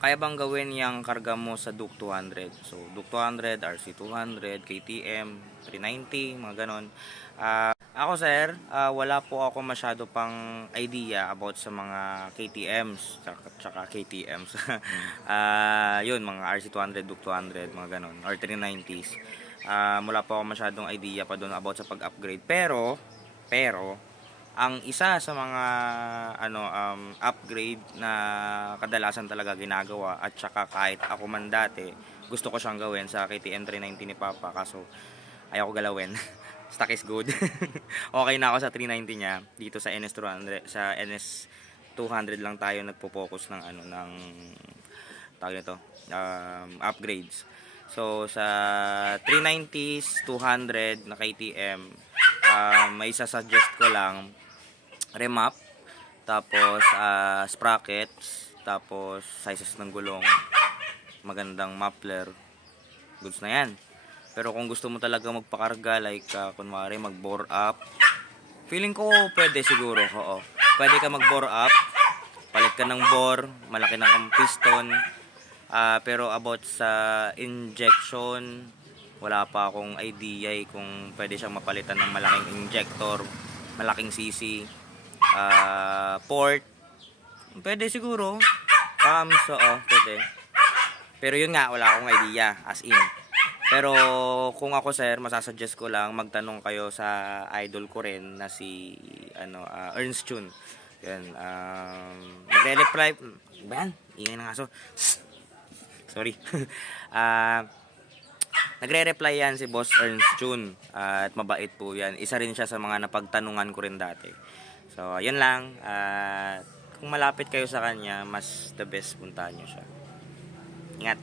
kaya bang gawin yung karga mo sa Duke 200? So, Duke 200, RC200, KTM, 390, mga ganon. Ako sir, wala po ako masyado pang idea about sa mga KTMs, tsaka KTMs. Yun, mga RC200, Duke 200, mga ganon, or 390s. Wala po ako masyadong idea pa doon about sa pag-upgrade. Pero, ang isa sa mga upgrade na kadalasan talaga ginagawa at saka kahit ako man dati gusto ko siyang gawin sa KTM 390 ni Papa, kaso ayaw ko galawin. Stock is good. Okay na ako sa 390 niya. Dito sa NS200, sa NS200 lang tayo nagpo-focus ng tawag nito, upgrades. So sa 390s 200 na KTM, may suggest ko lang remap, tapos sprockets, tapos sizes ng gulong, magandang muffler, goods na yan. Pero kung gusto mo talaga magpakarga, like kunwari mag bore up, feeling ko pwede siguro. Oo, pwede ka mag bore up, palit ka ng bore, malaki na kang piston. Pero about sa injection, wala pa akong idea kung pwede siyang mapalitan ng malaking injector, malaking cc. Port, pwede siguro. Cams, oo, pwede. Pero yun nga, wala akong idea, as in. Pero kung ako sir, masasuggest ko lang magtanong kayo sa idol ko rin na si Ernst Chun. Yan, nagre-reply, ba yan? Ingay ng aso. Sorry. Nagre-reply yan si Boss Ernst Chun, at mabait po yan. Isa rin siya sa mga napagtanungan ko rin dati. So, yun lang. Kung malapit kayo sa kanya, mas the best puntahan nyo siya. Ingat.